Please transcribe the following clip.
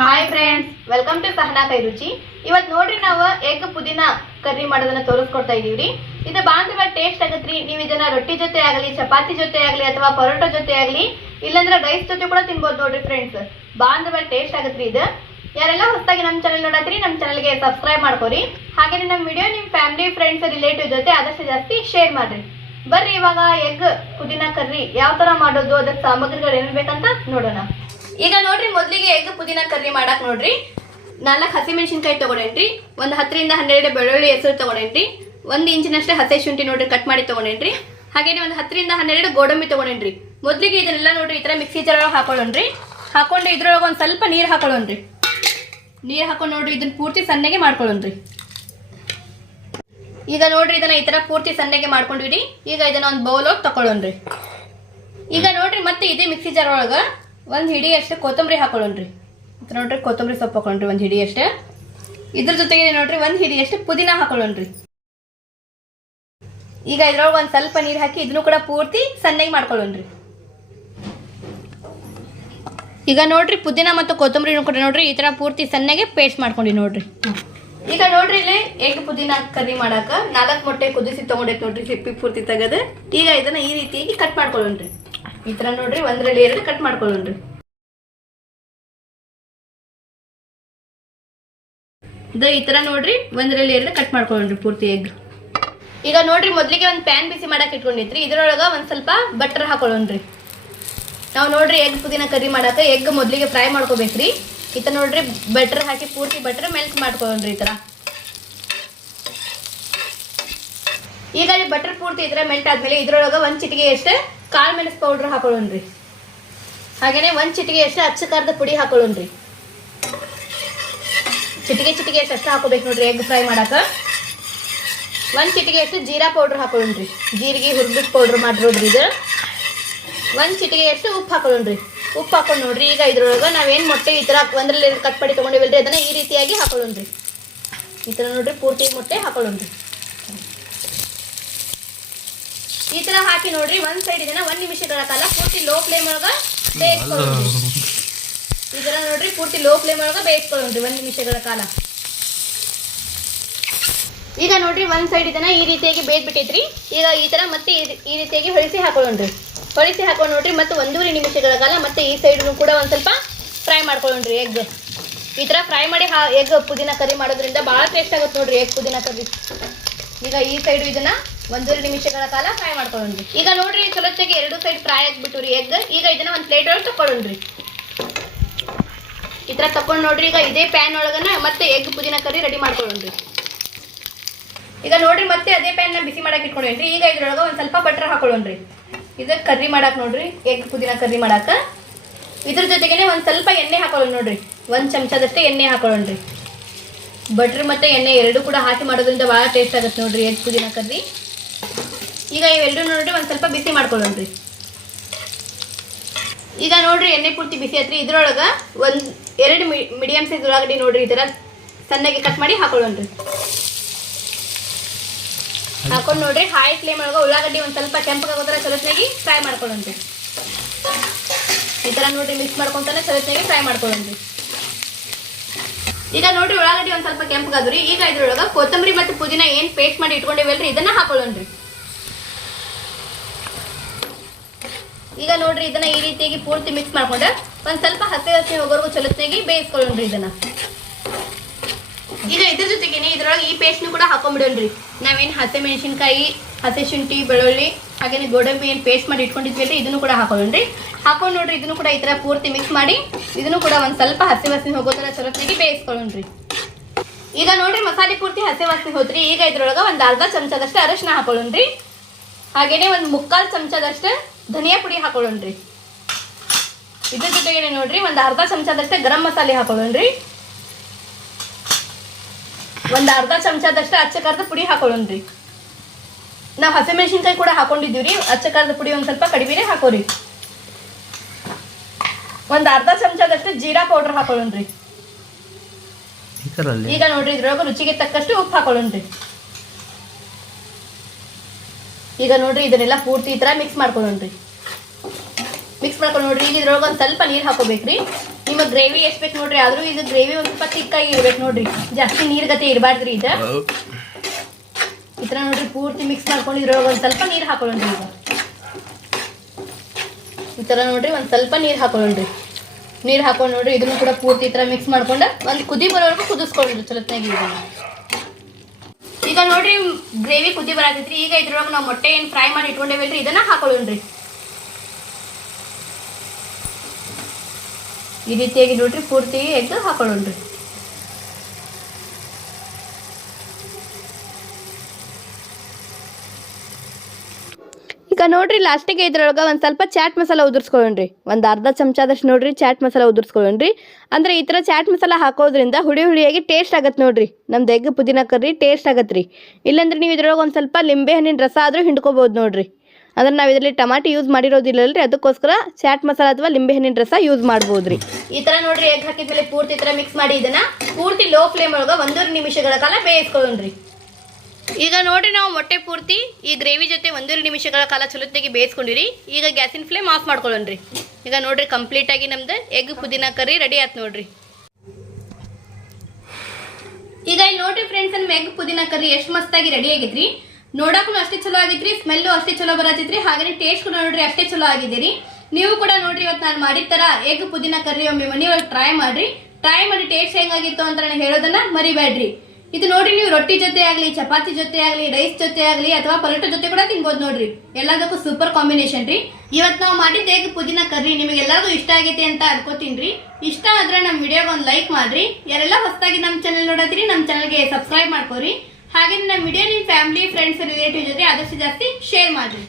Hi friends welcome to Sahana ಕೈ ರುಚಿ ಇವತ್ ನೋಡ್ರಿ ನಾವು ಎಗ್ ಪುದೀನ ಕರ್ರಿ ಮಾಡೋದನ್ನ ತೋರಿಸ್ಕೊಡ್ತಾ ಇದೀವ್ರಿ. ಇದು ಬಾಂಧವ ಟೇಸ್ಟ್ ಆಗತ್ರಿ. ನೀವು ಇದನ್ನ ರೊಟ್ಟಿ ಜೊತೆ ಆಗಲಿ, ಚಪಾತಿ ಜೊತೆ ಆಗಲಿ ಅಥವಾ ಪರೋಟ ಜೊತೆ ಆಗಲಿ, ಇಲ್ಲಾಂದ್ರೆ ರೈಸ್ ಜೊತೆ ಕೂಡ ತಿನ್ಬೋದು ನೋಡ್ರಿ ಫ್ರೆಂಡ್ಸ್ ಬಾಂಧವ ಟೇಸ್ಟ್ ಆಗತ್ರಿ ಇದು. ಯಾರೆಲ್ಲ ಹೊಸದಾಗಿ ನಮ್ಮ ಚಾನಲ್ ನೋಡತ್ರಿ ನಮ್ಮ ಚಾನಲ್ಗೆ ಸಬ್ಸ್ಕ್ರೈಬ್ ಮಾಡ್ಕೊರಿ. ಹಾಗೆ ನಮ್ಮ ವಿಡಿಯೋ ನಿಮ್ಮ ಫ್ಯಾಮಿಲಿ ಫ್ರೆಂಡ್ಸ್ ರಿಲೇಟಿವ್ ಜೊತೆ ಆದಷ್ಟು ಜಾಸ್ತಿ ಶೇರ್ ಮಾಡ್ರಿ. ಬರ್ರಿ ಇವಾಗ ಎಗ್ ಪುದೀನ ಕರ್ರಿ ಯಾವ ತರ ಮಾಡೋದು ಅದಕ್ಕೆ ಸಾಮಗ್ರಿಗಳು ಏನ್ ಬೇಕಂತ ನೋಡೋಣ. ಈಗ ನೋಡ್ರಿ, ಮೊದಲಿಗೆ ಎಗ್ ಪುದೀನ ಕರ್ರಿ ಮಾಡಕ್ ನೋಡ್ರಿ. ನಾಲ್ಕು ಹಸಿಮೆಣಸಿನ್ಕಾಯಿ ತಗೊಂಡೇನ್ರಿ, ಒಂದು ಹತ್ತರಿಂದ ಹನ್ನೆರಡು ಬೆಳ್ಳುಳ್ಳಿ ಹೆಸರು ತಗೊಂಡೇನ್ರಿ. ಒಂದು ಇಂಚಿನಷ್ಟೇ ಹಸೆ ಶುಂಠಿ ನೋಡ್ರಿ ಕಟ್ ಮಾಡಿ ತಗೊಂಡೇನ್ರಿ. ಹಾಗೇನೆ ಒಂದು ಹತ್ತರಿಂದ ಹನ್ನೆರಡು ಗೋಡಂಬಿ ತಗೊಂಡೇನ್ರಿ. ಮೊದಲಿಗೆ ಇದನ್ನೆಲ್ಲ ನೋಡ್ರಿ, ಈ ಥರ ಮಿಕ್ಸಿ ಜರ ಹಾಕೊಳ್ಳೋಣ್ರಿ. ಹಾಕೊಂಡು ಇದ್ರೊಳಗೆ ಒಂದು ಸ್ವಲ್ಪ ನೀರು ಹಾಕೊಳ್ಳೋಣ್ರಿ. ನೀರು ಹಾಕೊಂಡು ನೋಡ್ರಿ ಇದನ್ನ ಪೂರ್ತಿ ಸಣ್ಣಗೆ ಮಾಡ್ಕೊಳ್ಳೋಣ್ರಿ. ಈಗ ನೋಡ್ರಿ, ಇದನ್ನ ಈ ತರ ಪೂರ್ತಿ ಸಣ್ಣಗೆ ಮಾಡ್ಕೊಂಡಿರಿ ಈಗ ಇದನ್ನ ಒಂದು ಬೌಲೋಗಿ ತಗೊಳ್ಳೋಣ್ರಿ ಈಗ ನೋಡ್ರಿ, ಮತ್ತೆ ಇದೇ ಮಿಕ್ಸಿ ಜಾರ್ ಒಳಗ ಒಂದ್ ಹಿಡಿ ಅಷ್ಟೇ ಕೊತ್ತಂಬರಿ ಹಾಕೊಳ್ಳೋಣ್ರಿ. ನೋಡ್ರಿ ಕೊತ್ತಂಬರಿ ಸೊಪ್ಪು ಹಾಕೊಳ್ಳೋಣ್ರಿ, ಒಂದು ಹಿಡಿ ಅಷ್ಟೇ. ಇದ್ರ ಜೊತೆಗೆ ನೋಡ್ರಿ ಒಂದು ಹಿಡಿ ಅಷ್ಟೇ ಪುದೀನ ಹಾಕೊಳ್ಳೋಣ್ರಿ. ಈಗ ಇದ್ರೊಳಗೆ ಒಂದು ಸ್ವಲ್ಪ ನೀರು ಹಾಕಿ ಇದನ್ನು ಕೂಡ ಪೂರ್ತಿ ಸಣ್ಣಗೆ ಮಾಡ್ಕೊಳ್ಳೋಣ್ರಿ. ಈಗ ನೋಡ್ರಿ ಪುದೀನ ಮತ್ತು ಕೊತ್ತಂಬರಿ ಕೂಡ ನೋಡ್ರಿ ಈ ತರ ಪೂರ್ತಿ ಸಣ್ಣಗೆ ಪೇಸ್ಟ್ ಮಾಡ್ಕೊಂಡಿ ನೋಡ್ರಿ. ಈಗ ನೋಡ್ರಿ ಇಲ್ಲಿ ಎಗ್ ಪುದೀನ ಕರಿ ಮಾಡಾಕ ನಾಲ್ಕು ಮೊಟ್ಟೆ ಕುದಿಸಿ ತಗೊಂಡೈತೆ ನೋಡ್ರಿ ಸಿಪ್ಪಿ ಪೂರ್ತಿ ತೆಗೆದು. ಈಗ ಇದನ್ನ ಈ ರೀತಿಯಾಗಿ ಕಟ್ ಮಾಡ್ಕೊಳ್ಳೋಣ್ರಿ. ಈ ತರ ನೋಡ್ರಿ, ಒಂದ್ರಲ್ಲಿ ಎರಡು ಕಟ್ ಮಾಡ್ಕೊಳ್ಳೋಣ್ರಿ. ಇದು ಈ ತರ ನೋಡ್ರಿ, ಒಂದ್ರಲ್ಲಿ ಎರಡು ಕಟ್ ಮಾಡ್ಕೊಳ್ಳೋಣ್ರಿ ಪೂರ್ತಿ ಎಗ್ ಈಗ ನೋಡ್ರಿ, ಮೊದ್ಲಿಗೆ ಒಂದ್ ಪ್ಯಾನ್ ಬಿಸಿ ಮಾಡಕ್ ಇಟ್ಕೊಂಡಿತ್ರಿ ಇದ್ರೊಳಗ ಒಂದ್ ಸ್ವಲ್ಪ ಬಟರ್ ಹಾಕೊಳ್ಳೋಣ್ರಿ. ನಾವು ನೋಡ್ರಿ ಎಗ್ ಪುದೀನ ಕರಿ ಮಾಡಾಕ ಎಗ್ ಮೊದ್ಲಿಗೆ ಫ್ರೈ ಮಾಡ್ಕೋಬೇಕ್ರಿ. ಈ ನೋಡ್ರಿ ಬಟರ್ ಹಾಕಿ ಪೂರ್ತಿ ಬಟರ್ ಮೆಲ್ಟ್ ಮಾಡ್ಕೊಳ್ಳೋಣ್ರಿ ಈ ತರ. ಈಗ ಬಟರ್ ಪೂರ್ತಿ ಇದ್ರೆ ಮೆಲ್ಟ್ ಆದ್ಮೇಲೆ ಇದ್ರೊಳಗೆ ಒಂದು ಚಿಟಿಗೆ ಎಷ್ಟು ಕಾಳು ಮೆಣಸು ಪೌಡರ್ ಹಾಕೊಳ್ಳೋಣ್ರಿ. ಹಾಗೇನೆ ಒಂದು ಚಿಟಿಗೆ ಎಷ್ಟು ಅಚ್ಚ ಪುಡಿ ಹಾಕೊಳ್ಳೋಣ್ರಿ. ಚಿಟಿಗೆ ಚಿಟಿಗೆ ಅಷ್ಟು ಅಷ್ಟೇ ಹಾಕೋಬೇಕು ನೋಡ್ರಿ ಎಗ್ ಫ್ರೈ ಮಾಡಾಕ. ಒಂದು ಚಿಟಿಗೆ ಎಷ್ಟು ಜೀರಾ ಪೌಡರ್ ಹಾಕೊಳ್ಳೋಣ್ರಿ. ಜೀರಿಗೆ ಹುರ್ಬಿಟ್ಟು ಪೌಡರ್ ಮಾಡಿರೋದ್ರಿ ಇದು. ಒಂದು ಚಿಟಿಗೆ ಎಷ್ಟು ಉಪ್ಪು ಹಾಕೊಳ್ಳೋಣ್ರಿ. ಉಪ್ಪು ಹಾಕೊಂಡು ನೋಡ್ರಿ, ಈಗ ಇದ್ರೊಳಗೆ ನಾವೇನ್ ಮೊಟ್ಟೆ ಈ ತರ ಒಂದ್ರಲ್ಲಿ ಕಟ್ಪಡಿ ಕಟ್ ಮಾಡಿ ತಗೊಂಡಿವಲ್ರಿ, ಅದನ್ನ ಈ ರೀತಿಯಾಗಿ ಹಾಕೊಳ್ಳೋಣ್ರಿ. ಈ ಥರ ನೋಡ್ರಿ ಪೂರ್ತಿ ಮೊಟ್ಟೆ ಹಾಕೊಳ್ಳೋಣ್ರಿ. ಈ ತರ ಹಾಕಿ ನೋಡ್ರಿ, ಒಂದ್ ಸೈಡ್ ಇದನ್ನ ಒಂದ್ ನಿಮಿಷಗಳ ಕಾಲ ಪೂರ್ತಿ ಲೋ ಫ್ಲೇಮ್ ಒಳಗ ಬೇಯಿಸ್ಕೊಳ್ಳೋದು. ಈ ತರ ನೋಡ್ರಿ, ಪೂರ್ತಿ ಲೋ ಫ್ಲೇಮ್ ಒಳಗ ಬೇಯಿಸ್ಕೊಳ್ಳಿ ಒಂದ್ ನಿಮಿಷಗಳ ಕಾಲ. ಈಗ ನೋಡ್ರಿ, ಒಂದ್ ಸೈಡ್ ಇದನ್ನ ಈ ರೀತಿಯಾಗಿ ಬೇಯ್ದ್ ಬಿಟ್ಟೈತ್ರಿ ಈಗ ಈ ತರ ಮತ್ತೆ ಈ- ಈ ರೀತಿಯಾಗಿ ಹೊಳಿಸಿ ಹಾಕೊಳ್ಳೋಣ್ರಿ. ಹೊಳಿಸಿ ಹಾಕೊಂಡು ನೋಡ್ರಿ, ಮತ್ತೆ ಒಂದೂವರೆ ನಿಮಿಷಗಳ ಕಾಲ ಮತ್ತೆ ಈ ಸೈಡ್ ಕೂಡ ಒಂದ್ ಸ್ವಲ್ಪ ಫ್ರೈ ಮಾಡ್ಕೊಳ್ಳೋಣ್ರಿ ಎಗ್ ಈ ತರ ಫ್ರೈ ಮಾಡಿ ಎಗ್ ಪುದೀನ ಕರಿ ಮಾಡೋದ್ರಿಂದ ಬಹಳ ಟೇಸ್ಟ್ ಆಗುತ್ತೆ ನೋಡ್ರಿ ಎಗ್ ಪುದೀನ ಕರಿ. ಈಗ ಈ ಸೈಡ್ ಇದನ್ನ ಒಂದೂವರೆ ನಿಮಿಷಗಳ ಕಾಲ ಫ್ರೈ ಮಾಡ್ಕೊಳ್ಳೋಣ್ರಿ. ಈಗ ನೋಡ್ರಿ ಚಲೋತ್ತಾಗಿ ಎರಡು ಸೈಡ್ ಫ್ರೈ ಆಗ್ಬಿಟ್ಟು ರೀ ಎಗ್. ಈಗ ಇದನ್ನ ಒಂದು ಪ್ಲೇಟ್ ಒಳಗೆ ತಕೊಳ್ಳೋಣ್ರಿ ಈ ಥರ ನೋಡ್ರಿ, ಈಗ ಇದೇ ಪ್ಯಾನ್ ಒಳಗನ ಮತ್ತೆ ಎಗ್ ಪುದೀನ ಕರಿ ರೆಡಿ ಮಾಡ್ಕೊಳ್ಳೋಣ್ರಿ. ಈಗ ನೋಡ್ರಿ, ಮತ್ತೆ ಅದೇ ಪ್ಯಾನ್ನ ಬಿಸಿ ಮಾಡಕ್ಕೆ ಇಟ್ಕೊಳ್ಳೋಣ್ರಿ ಈಗ ಇದ್ರೊಳಗೆ ಒಂದು ಸ್ವಲ್ಪ ಬಟ್ರ್ ಹಾಕೊಳ್ಳೋಣ್ರಿ. ಇದ ಕರ್ರಿ ಮಾಡಕ್ಕೆ ನೋಡ್ರಿ, ಎಗ್ ಪುದೀನ ಕರ್ರಿ ಮಾಡಾಕ. ಇದ್ರ ಜೊತೆಗೇನೆ ಒಂದು ಸ್ವಲ್ಪ ಎಣ್ಣೆ ಹಾಕೊಳ್ಳೋಣ ನೋಡ್ರಿ. ಒಂದು ಚಮಚದಷ್ಟೇ ಎಣ್ಣೆ ಹಾಕೊಳ್ಳೋಣ್ರಿ. ಬಟ್ರ್ ಮತ್ತು ಎಣ್ಣೆ ಎರಡೂ ಕೂಡ ಹಾಕಿ ಮಾಡೋದ್ರಿಂದ ಭಾಳ ಟೇಸ್ಟ್ ಆಗುತ್ತೆ ನೋಡ್ರಿ ಎಗ್ ಪುದೀನ ಕರ್ರಿ. ಈಗ ಇವೆಲ್ಲರೂ ನೋಡ್ರಿ ಒಂದು ಸ್ವಲ್ಪ ಬಿಸಿ ಮಾಡ್ಕೊಳ್ಳೋಣ್ರಿ. ಈಗ ನೋಡ್ರಿ ಎಣ್ಣೆ ಪೂರ್ತಿ ಬಿಸಿ ಆತ್ರಿ. ಇದ್ರೊಳಗೆ ಒಂದು ಎರಡು ಮೀಡಿಯಮ್ ಸೈಜ್ ಉಳ್ಳಾಗಡ್ಡಿ ನೋಡ್ರಿ ಈ ಥರ ಸಣ್ಣಗೆ ಕಟ್ ಮಾಡಿ ಹಾಕೊಳ್ಳೋಣ್ರಿ. ಹಾಕೊಂಡು ನೋಡ್ರಿ ಹೈ ಫ್ಲೇಮ್ ಒಳಗೆ ಉಳ್ಳಾಗಡ್ಡಿ ಒಂದು ಸ್ವಲ್ಪ ಕೆಂಪಗಾಗೋ ಥರ ಚಲೋತ್ನಾಗಿ ಫ್ರೈ ಮಾಡ್ಕೊಳ್ಳೋಣ್ರಿ. ಈ ಥರ ನೋಡ್ರಿ ಮಿಕ್ಸ್ ಮಾಡ್ಕೊಂತಾನೆ ಚಲೋತ್ನಾಗಿ ಫ್ರೈ ಮಾಡ್ಕೊಳ್ಳೋಣ್ರಿ. ಈಗ ನೋಡ್ರಿ ಉಳ್ಳಾಗಡ್ಡಿ ಒಂದು ಸ್ವಲ್ಪ ಕೆಂಪಗಾದ್ರಿ ಈಗ ಇದ್ರೊಳಗೆ ಕೊತ್ತಂಬರಿ ಮತ್ತು ಪುದೀನ ಏನು ಪೇಸ್ಟ್ ಮಾಡಿ ಇಟ್ಕೊಂಡಿವಲ್ರಿ, ಇದನ್ನ ಹಾಕೊಳ್ಳೋಣ್ರಿ. ಈಗ ನೋಡ್ರಿ ಇದನ್ನ ಈ ರೀತಿಯಾಗಿ ಪೂರ್ತಿ ಮಿಕ್ಸ್ ಮಾಡ್ಕೊಂಡ ಒಂದ್ ಸ್ವಲ್ಪ ಹಸಿ ಹಸಿ ಹೋಗೋರ್ಗು ಚಲೋತ್ನಾಗಿ ಬೇಯಿಸ್ಕೊಳ್ಳೋಣ್ರಿ ಇದನ್ನ. ಈಗ ಇದ್ರ ಜೊತೆಗೇನೆ ಇದ್ರೊಳಗೆ ಈ ಪೇಸ್ಟ್ನು ಕೂಡ ಹಾಕೊಂಡ್ಬಿಡೋಣ್ರಿ ನಾವೇನ್ ಹಸಿ ಮೆಣಸಿನ್ಕಾಯಿ ಹಸಿ ಶುಂಠಿ ಬೆಳ್ಳುಳ್ಳಿ, ಹಾಗೇನೆ ಗೋಡಂಬಿ ಏನ್ ಪೇಸ್ಟ್ ಮಾಡಿ ಇಟ್ಕೊಂಡಿದ್ವಿ ಇದನ್ನು ಕೂಡ ಹಾಕೊಳ್ಳೋಣ್ರಿ. ಹಾಕೊಂಡು ನೋಡ್ರಿ ಇದನ್ನು ಕೂಡ ಈ ತರ ಪೂರ್ತಿ ಮಿಕ್ಸ್ ಮಾಡಿ, ಇದನ್ನು ಕೂಡ ಒಂದ್ ಸ್ವಲ್ಪ ಹಸಿ ವಾಸನೆ ಹೋಗೋ ತರ ಚಲೋತ್ನಾಗಿ ಬೇಯಿಸ್ಕೊಳ್ಳೋಣ್ರಿ. ಈಗ ನೋಡ್ರಿ ಮಸಾಲೆ ಪೂರ್ತಿ ಹಸಿ ವಾಸನೆ ಹೋದ್ರಿ ಈಗ ಇದ್ರೊಳಗ ಒಂದ್ ಅರ್ಧ ಚಮಚದಷ್ಟು ಅರಶಿನ ಹಾಕೊಳ್ಳೋಣ್ರಿ. ಹಾಗೇನೆ ಒಂದ್ ಮುಕ್ಕಾಲ್ ಚಮಚದಷ್ಟು ಧನಿಯಾ ಪುಡಿ ಹಾಕೊಳ್ಳೋಣ್ರಿ. ಇದ್ರ ಜೊತೆಗೆ ನೋಡ್ರಿ ಒಂದು ಅರ್ಧ ಚಮಚದಷ್ಟೇ ಗರಂ ಮಸಾಲೆ ಹಾಕೊಳ್ಳೋಣ್ರಿ. ಒಂದು ಅರ್ಧ ಚಮಚದಷ್ಟು ಅಚ್ಚ ಕರ್ದ ಪುಡಿ ಹಾಕೊಳ್ಳೋಣ್ರಿ. ನಾವು ಹಸಿಮೆಣಸಿನ್ಕಾಯಿ ಕೂಡ ಹಾಕೊಂಡಿದ್ದೀವಿ ಅಚ್ಚ ಖಾರದ ಪುಡಿ ಒಂದ್ ಸ್ವಲ್ಪ ಕಡಿಮೆನೆ ಹಾಕೋರಿ. ಒಂದ್ ಅರ್ಧ ಚಮಚದಷ್ಟು ಜೀರಾ ಪೌಡರ್ ಹಾಕೊಳ್ಳೋಣ್ರಿ. ಈಗ ನೋಡ್ರಿ ಇದ್ರೊಳಗೆ ರುಚಿಗೆ ತಕ್ಕಷ್ಟು ಉಪ್ಪು ಹಾಕೊಳ್ಳೋಣ್ರಿ. ಈಗ ನೋಡ್ರಿ ಇದನ್ನೆಲ್ಲ ಪೂರ್ತಿ ಈ ತರ ಮಿಕ್ಸ್ ಮಾಡ್ಕೊಳ್ಳೋಣ್ರಿ ಮಿಕ್ಸ್ ಮಾಡ್ಕೊಂಡು ನೋಡ್ರಿ ಈಗ ಇದ್ರೊಳಗೆ ಒಂದು ಸ್ವಲ್ಪ ನೀರು ಹಾಕೋಬೇಕ್ರಿ. ನಿಮ್ಮ ಗ್ರೇವಿ ಎಷ್ಟು ಬೇಕು ನೋಡ್ರಿ ಆದ್ರೂ ಇದು ಗ್ರೇವಿ ಒಂದು ಸ್ವಲ್ಪ ತಿಕ್ಕಾಗಿ ಇರ್ಬೇಕು ನೋಡ್ರಿ. ಜಾಸ್ತಿ ನೀರ್ ಗತಿ ಇರಬಾರ್ದ್ರಿ ಇದು ಈ ಥರ ನೋಡ್ರಿ ಪೂರ್ತಿ ಮಿಕ್ಸ್ ಮಾಡ್ಕೊಂಡು ಇದ್ರೊಳಗೆ ಒಂದು ಸ್ವಲ್ಪ ನೀರು ಹಾಕೊಳ್ಳೋಣ್ರಿ ಈಗ. ಈ ಥರ ನೋಡ್ರಿ ಒಂದು ಸ್ವಲ್ಪ ನೀರು ಹಾಕೊಳ್ಳೋಣ್ರಿ ನೀರು ಹಾಕೊಂಡು ನೋಡ್ರಿ ಇದನ್ನು ಕೂಡ ಪೂರ್ತಿ ಈ ಥರ ಮಿಕ್ಸ್ ಮಾಡ್ಕೊಂಡು ಒಂದು ಕುದಿ ಬರೋವರೆಗೂ ಕುದಿಸ್ಕೊಂಡ್ರಿ ಚಲತ್ನಾಗಿ ಇದನ್ನ ಈಗ ನೋಡ್ರಿ ಗ್ರೇವಿ ಕುದಿ ಬರತೈತ್ರಿ ಈಗ ಇದ್ರೊಳಗೆ ನಾವು ಮೊಟ್ಟೆ ಏನು ಫ್ರೈ ಮಾಡಿ ಇಟ್ಕೊಂಡೇವಲ್ರಿ, ಇದನ್ನ ಹಾಕೊಳ್ಳೋಣ್ರಿ. ಈ ರೀತಿಯಾಗಿ ನೋಡ್ರಿ, ಪೂರ್ತಿ ಎಗ್ ಹಾಕೊಳ್ಳೋಣ್ರಿ. ನೋಡ್ರಿ ಲಾಸ್ಟಿಗೆ ಇದ್ರೊಳಗೆ ಒಂದು ಸ್ವಲ್ಪ ಚಾಟ್ ಮಸಾಲ ಉದುರ್ಸ್ಕೊಳ್ಳೋಣ್ರಿ ಒಂದು ಅರ್ಧ ಚಮಚದಷ್ಟು ನೋಡ್ರಿ ಚಾಟ್ ಮಸಾಲ ಉದುರ್ಸ್ಕೊಳ್ಳೋಣ್ರಿ ಅಂದ್ರೆ ಈ ಥರ ಚಾಟ್ ಮಸಾಲ ಹಾಕೋದ್ರಿಂದ ಹುಳಿ ಹುಳಿಯಾಗಿ ಟೇಸ್ಟ್ ಆಗತ್ತೆ ನೋಡ್ರಿ. ನಮ್ದು ಎಗ್ ಪುದೀನ ಕರ್ರಿ ಟೇಸ್ಟ್ ಆಗತ್ತೆ ರೀ. ಇಲ್ಲಾಂದ್ರೆ ನೀವು ಇದ್ರೊಳಗೆ ಒಂದು ಸ್ವಲ್ಪ ಲಿಂಬೆ ಹಣ್ಣಿನ ರಸ ಆದರೂ ಹಿಂಡ್ಕೋಬೋದು ನೋಡ್ರಿ. ಅಂದ್ರೆ ನಾವು ಇದರಲ್ಲಿ ಟಮಾಟಿ ಯೂಸ್ ಮಾಡಿರೋದಿಲ್ಲಲ್ರಿ, ಅದಕ್ಕೋಸ್ಕರ ಚಾಟ್ ಮಸಾಲ ಅಥವಾ ಲಿಂಬೆ ಹಣ್ಣಿನ ರಸ ಯೂಸ್ ಮಾಡ್ಬೋದ್ರಿ. ಈ ತರ ನೋಡ್ರಿ ಎಗ್ ಹಾಕಿದ್ಮೇಲೆ ಪೂರ್ತಿ ತರ ಮಿಕ್ಸ್ ಮಾಡಿ ಇದನ್ನ ಪೂರ್ತಿ ಲೋ ಫ್ಲೇಮ್ ಒಳಗೆ ಒಂದೂವರೆ ನಿಮಿಷಗಳ ಕಾಲ ಬೇಯಿಸ್ಕೊಳ್ಳೋಣ್ರಿ ಈಗ ನೋಡ್ರಿ ನಾವು ಮೊಟ್ಟೆ ಪೂರ್ತಿ ಈ ಗ್ರೇವಿ ಜೊತೆ ಒಂದೂವರೆ ನಿಮಿಷಗಳ ಕಾಲ ಚಲೋತ್ತಾಗಿ ಬೇಯಿಸ್ಕೊಂಡಿರಿ. ಈಗ ಗ್ಯಾಸಿನ ಫ್ಲೇಮ್ ಆಫ್ ಮಾಡ್ಕೊಳ್ಳೋಣ್ರಿ. ಈಗ ನೋಡ್ರಿ ಕಂಪ್ಲೀಟ್ ಆಗಿ ನಮ್ದು ಎಗ್ ಪುದೀನ ಕರಿ ರೆಡಿ ಆಯ್ತು ನೋಡ್ರಿ. ಈಗ ಇಲ್ಲಿ ನೋಡ್ರಿ ಫ್ರೆಂಡ್ಸ್ ನಮ್ಮ ಎಗ್ ಪುದೀನ ಕರಿ ಎಷ್ಟು ಮಸ್ತಾಗಿ ರೆಡಿ ಆಗಿದ್ರಿ ನೋಡಕ್ಕೂ ಅಷ್ಟೇ ಚಲೋ ಆಗಿತ್ರಿ ಸ್ಮೆಲ್ಲು ಅಷ್ಟೇ ಚಲೋ ಬರತಿದ್ರಿ ಹಾಗೆ ಟೇಸ್ಟ್ ಕೂಡ ನೋಡ್ರಿ ಅಷ್ಟೇ ಚಲೋ ಆಗಿದ್ದೀರಿ. ನೀವು ಕೂಡ ನೋಡ್ರಿ ಇವತ್ತು ನಾನು ಮಾಡಿದ ತರ ಎಗ್ ಪುದೀನ ಕರಿ ಒಮ್ಮೆ ಮನೆಯೊಳಗೆ ಟ್ರೈ ಮಾಡ್ರಿ. ಟ್ರೈ ಮಾಡಿ ಟೇಸ್ಟ್ ಹೆಂಗಾಗಿತ್ತು ಅಂತ ನಾನು ಹೇಳೋದನ್ನ ಮರಿಬೇಡ್ರಿ. ಇದು ನೋಡ್ರಿ ನೀವು ರೊಟ್ಟಿ ಜೊತೆ ಆಗ್ಲಿ, ಚಪಾತಿ ಜೊತೆ ಆಗ್ಲಿ, ರೈಸ್ ಜೊತೆ ಆಗ್ಲಿ ಅಥವಾ ಪರೋಟ ಜೊತೆ ಕೂಡ ತಿನ್ಬೋದು ನೋಡ್ರಿ. ಎಲ್ಲದಕ್ಕೂ ಸೂಪರ್ ಕಾಂಬಿನೇಷನ್ ರೀ. ಇವತ್ತು ನಾವು ಮಾಡಿದ್ದ ಎಗ್ ಪುದೀನ ಕರ್ರಿ ನಿಮಗೆ ಎಲ್ಲರಿಗೂ ಇಷ್ಟ ಆಗೈತೆ ಅಂತ ಅನ್ಕೋತೀನಿ ಇಷ್ಟ ಆದ್ರೆ ನಮ್ಮ ವಿಡಿಯೋಗೆ ಒಂದು ಲೈಕ್ ಮಾಡ್ರಿ. ಯಾರೆಲ್ಲ ಹೊಸದಾಗಿ ನಮ್ಮ ಚಾನಲ್ ನೋಡತ್ರಿ ನಮ್ಮ ಚಾನಲ್ಗೆ ಸಬ್ಸ್ಕ್ರೈಬ್ ಮಾಡ್ಕೋರಿ. ಹಾಗೆ ನಮ್ಮ ವಿಡಿಯೋ ನಿಮ್ಮ ಫ್ಯಾಮಿಲಿ ಫ್ರೆಂಡ್ಸ್ ರಿಲೇಟಿವ್ ಜೊತೆ ಆದಷ್ಟು ಜಾಸ್ತಿ ಶೇರ್ ಮಾಡ್ರಿ.